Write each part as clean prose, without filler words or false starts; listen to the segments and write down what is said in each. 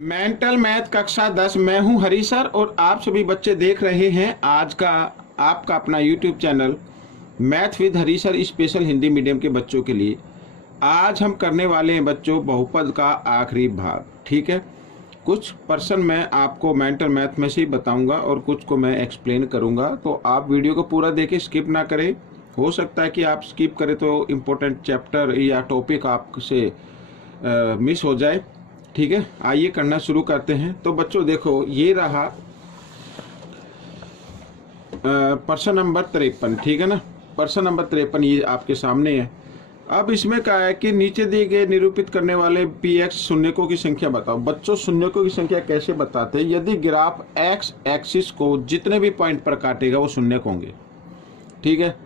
Mental math कक्षा 10 मैं हूं हरी सर और आप सभी बच्चे देख रहे हैं आज का आपका अपना YouTube channel math with Hari sir special Hindi medium के बच्चों के लिए। आज हम करने वाले हैं बच्चों बहुपद का आखिरी भाग। ठीक है, कुछ पर्सन मैं आपको मेंटल मैथ में से ही बताऊंगा और कुछ को मैं एक्सप्लेन करूंगा, तो आप वीडियो को पूरा देखें, स्किप ना करें। हो सकता है कि आप स्किप करें तो इम्पोर्टेंट चैप्टर या टॉपिक आपसे मिस हो जाए। ठीक है, आइए करना शुरू करते हैं। तो बच्चों देखो, ये रहा प्रश्न नंबर 53। ठीक है ना, प्रश्न नंबर 53 ये आपके सामने है। अब इसमें क्या है कि नीचे दिए गए निरूपित करने वाले px शून्यकों की संख्या बताओ। बच्चों शून्यकों की संख्या कैसे बताते हैं? यदि ग्राफ x एक्सिस को जितने भी पॉइंट पर काटेगा वो शून्यक होंगे। ठीक है,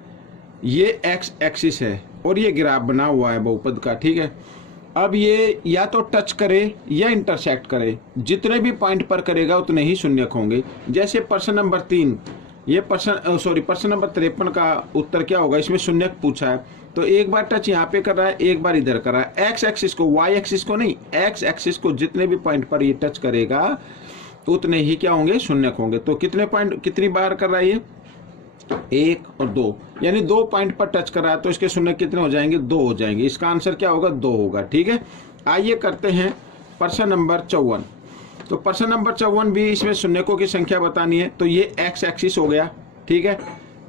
ये x एक्सिस है और ये ग्राफ बना हुआ है बहुपद का। ठीक है, अब ये या तो टच करे या इंटरसेक्ट करे, जितने भी पॉइंट पर करेगा उतने ही शून्यक होंगे। जैसे प्रश्न नंबर 3, ये प्रश्न नंबर 53 का उत्तर क्या होगा? इसमें शून्यक पूछा है तो एक बार टच यहाँ पे कर रहा है, एक बार इधर कर रहा है। एक्स एक्सिस को, वाई एक्सिस को नहीं, एक्स एक्सिस को जितने भी पॉइंट पर ये टच करेगा उतने ही क्या होंगे? शून्यक होंगे। तो कितने पॉइंट, कितनी बार कर रहा है ये? 1 और 2, यानी 2 पॉइंट पर टच कर रहा है तो इसके शून्य कितने हो जाएंगे? 2 हो जाएंगे। इसका आंसर क्या होगा? 2 होगा। ठीक है, आइए करते हैं प्रश्न नंबर 54। तो प्रश्न नंबर 54 भी इसमें शून्यकों की संख्या बतानी है। तो ये एक्स एक्सिस हो गया। ठीक है,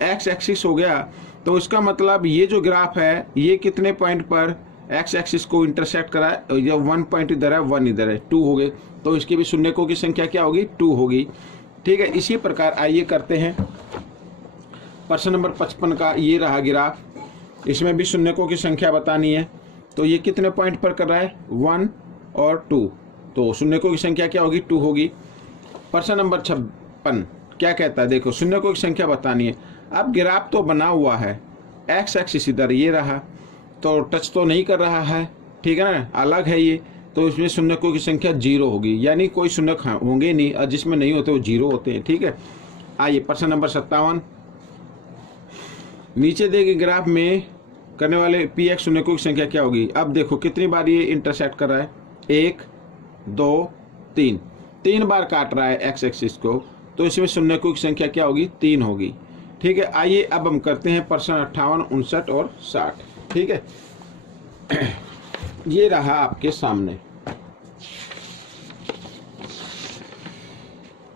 एक्स एक्सिस हो गया तो इसका मतलब ये जो ग्राफ है ये कितने पॉइंट पर एक्स एक्सिस को इंटरसेक्ट करा है? ये 1 पॉइंट इधर है, 1 इधर है, 2 हो गए। तो इसकी भी शून्यकों की संख्या क्या होगी? 2 होगी। ठीक है, इसी प्रकार आइए करते हैं प्रश्न नंबर 55 का। ये रहा ग्राफ, इसमें भी शून्यकों की संख्या बतानी है। तो ये कितने पॉइंट पर कर रहा है? 1 और 2, तो शून्यकों की संख्या क्या होगी? 2 होगी। प्रश्न नंबर 56 क्या कहता है? देखो, शून्यकों की संख्या बतानी है। अब ग्राफ तो बना हुआ है, एक्स एक्सिस इधर ये रहा, तो टच तो नहीं कर रहा है। ठीक है ना, अलग है ये, तो इसमें शून्यकों की संख्या 0 होगी, यानी कोई शून्यक होंगे नहीं, और जिसमें नहीं होते वो 0 होते हैं। ठीक है, आइए प्रश्न नंबर 57। नीचे दिए गए ग्राफ में करने वाले px शून्यकों की संख्या क्या होगी? अब देखो कितनी बार ये इंटरसेक्ट कर रहा है? 1 2 3, 3 बार काट रहा है एक्स एक्सिस को, तो इसमें शून्यकों की संख्या क्या होगी? 3 होगी। ठीक है, आइए अब हम करते हैं प्रश्न 58, 59 और 60। ठीक है, ये रहा आपके सामने।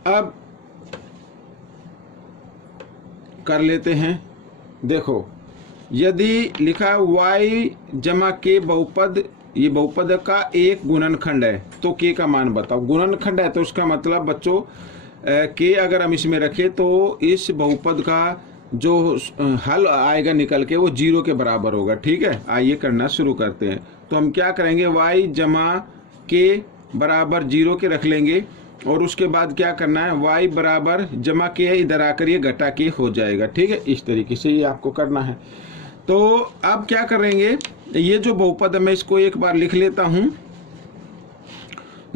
अब कर लेते हैं। देखो, यदि लिखा y जमा के बहुपद, ये बहुपद का एक गुणनखंड है, तो k का मान बताओ। गुणनखंड है तो उसका मतलब बच्चों k अगर हम इसमें रखें तो इस बहुपद का जो हल आएगा निकल के वो 0 के बराबर होगा। ठीक है, आइए करना शुरू करते हैं। तो हम क्या करेंगे? y जमा k बराबर 0 के रख लेंगे और उसके बाद क्या करना है? y बराबर जमा के इधर आकर ये घटा के हो जाएगा। ठीक है, इस तरीके से ये आपको करना है। तो अब क्या करेंगे? ये जो बहुपद है मैं इसको एक बार लिख लेता हूँ।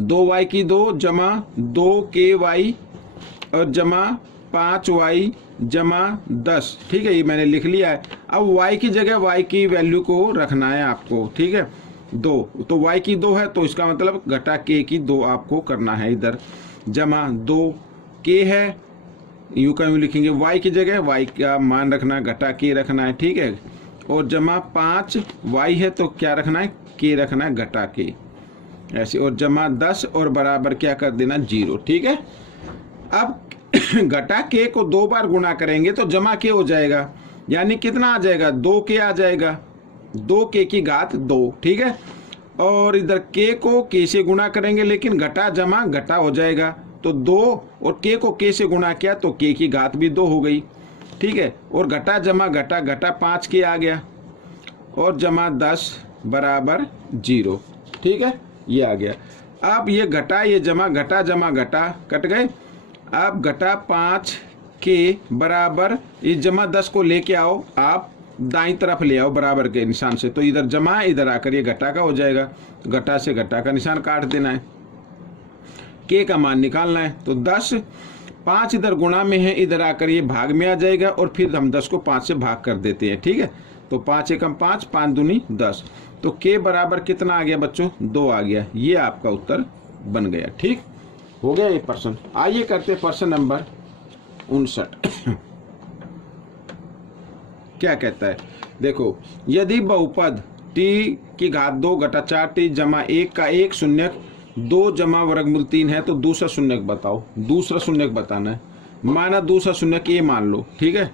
2y की 2 जमा 2ky और जमा 5y जमा 10। ठीक है, ये मैंने लिख लिया है। अब y की जगह y की वैल्यू को रखना है आपको। ठीक है, 2, तो y की 2 है तो इसका मतलब घटा k की 2 आपको करना है इधर, जमा 2k है, यूं का यूं लिखेंगे। y की जगह y का मान रखना, घटा k रखना है। ठीक है, और जमा 5y है तो क्या रखना है? k रखना है, घटा k ऐसे, और जमा 10 और बराबर क्या कर देना? 0। ठीक है, अब घटा k को 2 बार गुणा करेंगे तो जमा k हो जाएगा, यानी कितना आ जाएगा? 2k आ जाएगा, 2k की घात 2। ठीक है, और इधर k को k से गुणा करेंगे, लेकिन घटा जमा घटा हो जाएगा, तो 2 और k को k से गुणा किया तो k की घात भी 2 हो गई। ठीक है, और घटा जमा घटा, घटा 5k आ गया और जमा 10 बराबर 0। ठीक है, ये आ गया। अब ये घटा ये जमा, घटा जमा घटा कट गए। अब घटा 5k बराबर, इस जमा 10 को लेके आओ आप दाईं तरफ ले आओ बराबर के निशान से, तो इधर जमा इधर आकर ये घटा का हो जाएगा। घटा से घटा का निशान काट देना है, k का मान निकालना है। तो 10, 5 इधर गुणा में है, इधर आकर ये भाग में आ जाएगा और फिर हम 10 को 5 से भाग कर देते हैं। ठीक है, तो 5 एकम 5, 5 दूनी 10, तो k बराबर कितना आ गया बच्चों? 2 आ गया। ये आपका उत्तर बन गया। ठीक हो गया ये प्रश्न। आइए करते हैं प्रश्न नंबर 59। क्या कहता है, देखो, यदि बहुपद t की घात 2 घटा 4t जमा 1 का एक शून्यक 2 जमा वर्गमूल 3 है तो दूसरा शून्यक बताओ। दूसरा शून्यक बताना है। माना दूसरा शून्यक ए मान लो, ठीक है,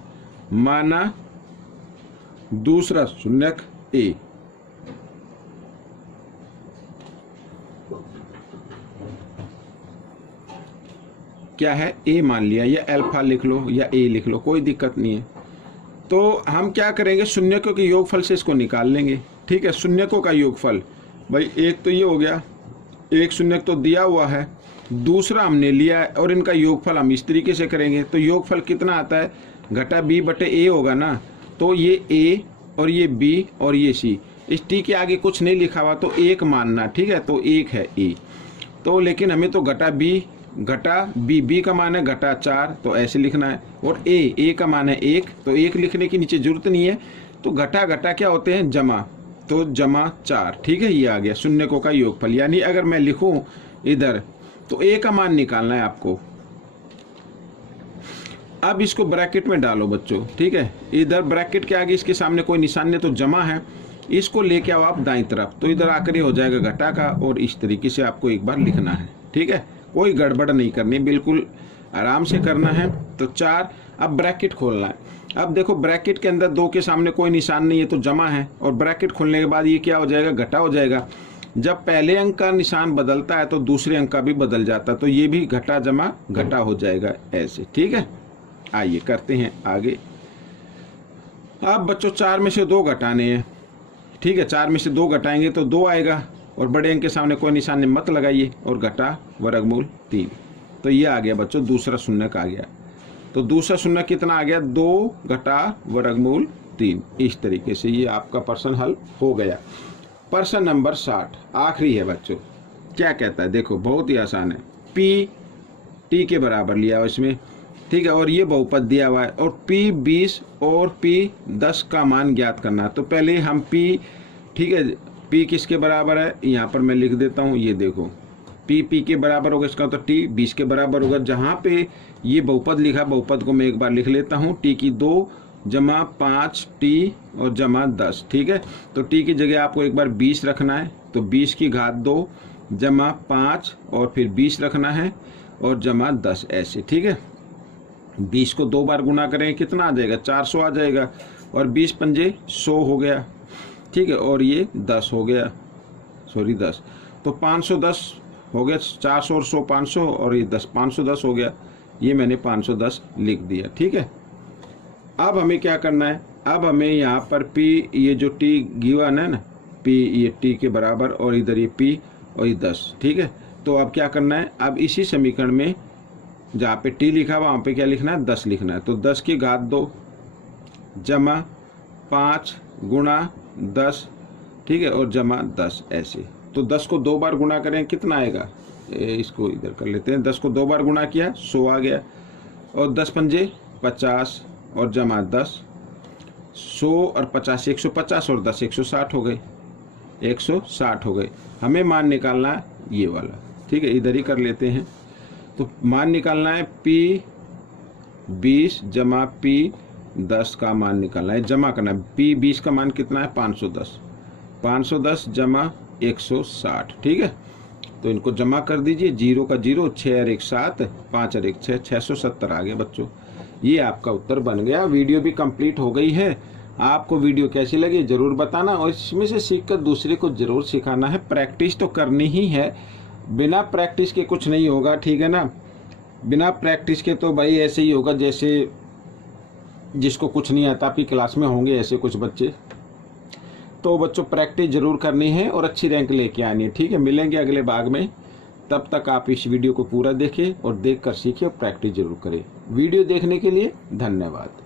माना दूसरा शून्यक ए। क्या है, ए मान लिया, या अल्फा लिख लो या ए लिख लो, कोई दिक्कत नहीं है। तो हम क्या करेंगे, शून्यकों के योगफल से इसको निकाल लेंगे। ठीक है, शून्यकों का योगफल, भाई एक तो ये हो गया, एक शून्यक तो दिया हुआ है, दूसरा हमने लिया है, और इनका योगफल हम इस तरीके से करेंगे। तो योगफल कितना आता है, घटा बी बटे ए होगा ना। तो ये ए और ये बी और ये सी, इस टी के आगे कुछ नहीं लिखा हुआ तो एक मानना। ठीक है, तो एक है ए। तो लेकिन हमें तो घटा बी, बी का मान है घटा 4, तो ऐसे लिखना है। और ए का मान है 1, तो 1 लिखने की नीचे जरूरत नहीं है। तो घटा क्या होते हैं, जमा, तो जमा 4। ठीक है, ये आ गया शून्यकों का योगफल। यानी अगर मैं लिखूं इधर तो ए का मान निकालना है आपको। अब इसको ब्रैकेट में डालो बच्चों। ठीक है, इधर ब्रैकेट के आगे इसके सामने कोई निशान नहीं, तो जमा है, इसको लेके आओ आप दाईं तरफ, तो इधर आकर ये हो जाएगा घटा का, और इस तरीके से आपको एक बार लिखना है। ठीक है, कोई गड़बड़ नहीं करनी, बिल्कुल आराम से करना है। तो 4, अब ब्रैकेट खोलना है। अब देखो ब्रैकेट के अंदर 2 के सामने कोई निशान नहीं है तो जमा है, और ब्रैकेट खोलने के बाद ये क्या हो जाएगा, घटा हो जाएगा। जब पहले अंक का निशान बदलता है तो दूसरे अंक का भी बदल जाता है, तो ये भी घटा जमा घटा हो जाएगा ऐसे। ठीक है, आइए करते हैं आगे। अब बच्चों 4 में से 2 घटाने हैं। ठीक है, 4 में से 2 घटाएंगे तो 2 आएगा, और बड़े अंक के सामने कोई निशान मत लगाइए, और घटा वर्गमूल 3। तो ये आ गया बच्चों, दूसरा शून्यक आ गया। तो दूसरा शून्यक कितना आ गया, 2 घटा वर्गमूल 3। इस तरीके से ये आपका प्रश्न हल हो गया। प्रश्न नंबर 60 आखिरी है बच्चों। क्या कहता है, देखो बहुत ही आसान है। पी टी के बराबर लिया हुआ इसमें, ठीक है, और ये बहुपद दिया हुआ है, और P 20 और P 10 का मान ज्ञात करना है। तो पहले हम P, ठीक है, P किसके बराबर है, यहाँ पर मैं लिख देता हूँ। ये देखो P के बराबर होगा, इसका तो T 20 के बराबर होगा। जहाँ पे ये बहुपद लिखा, बहुपद को मैं एक बार लिख लेता हूँ, T की 2 जमा 5T और जमा 10। ठीक है, तो T की जगह आपको एक बार 20 रखना है, तो 20 की घात 2 जमा 5 और फिर 20 रखना है और जमा 10 ऐसे। ठीक है, 20 को 2 बार गुना करें कितना आ जाएगा, 400 आ जाएगा, और 20 पंजे 100 हो गया। ठीक है, और ये 10 हो गया, सॉरी 10, तो 510 हो गया। 400 और 100 500, और ये 10 510 हो गया। ये मैंने 510 लिख दिया। ठीक है, अब हमें क्या करना है, अब हमें यहाँ पर P, ये जो T गिवन है ना, P ये T के बराबर, और इधर ये P और ये 10। ठीक है, तो अब क्या करना है, अब इसी समीकरण में जहाँ पे T लिखा हुआ वहाँ पे क्या लिखना है, 10 लिखना है। तो 10 की घात 2 जमा 5 गुणा 10, ठीक है, और जमा 10 ऐसे। तो 10 को 2 बार गुणा करें कितना आएगा, इसको इधर कर लेते हैं। 10 को 2 बार गुणा किया 100 आ गया, और 10 पंजे 50 और जमा 10, 100 और 50 150, और 10 160 हो गए, 160 हो गए। हमें मान निकालना है ये वाला। ठीक है, इधर ही कर लेते हैं। तो मान निकालना है P 20 जमा P 10 का मान निकालना है, जमा करना है। P 20 का मान कितना है, 510, 510 जमा 160। ठीक है, तो इनको जमा कर दीजिए, 0 का 0, 6 और 1 7, 5 और 1 6, 670 आ गया बच्चों। ये आपका उत्तर बन गया। वीडियो भी कंप्लीट हो गई है। आपको वीडियो कैसी लगी जरूर बताना, और इसमें से सीखकर दूसरे को जरूर सिखाना है। प्रैक्टिस तो करनी ही है, बिना प्रैक्टिस के कुछ नहीं होगा। ठीक है ना, बिना प्रैक्टिस के तो भाई ऐसे ही होगा जैसे जिसको कुछ नहीं आता। आपकी क्लास में होंगे ऐसे कुछ बच्चे। तो बच्चों प्रैक्टिस जरूर करनी है और अच्छी रैंक लेके आनी है। ठीक है, मिलेंगे अगले भाग में। तब तक आप इस वीडियो को पूरा देखें और देखकर सीखें और प्रैक्टिस जरूर करें। वीडियो देखने के लिए धन्यवाद।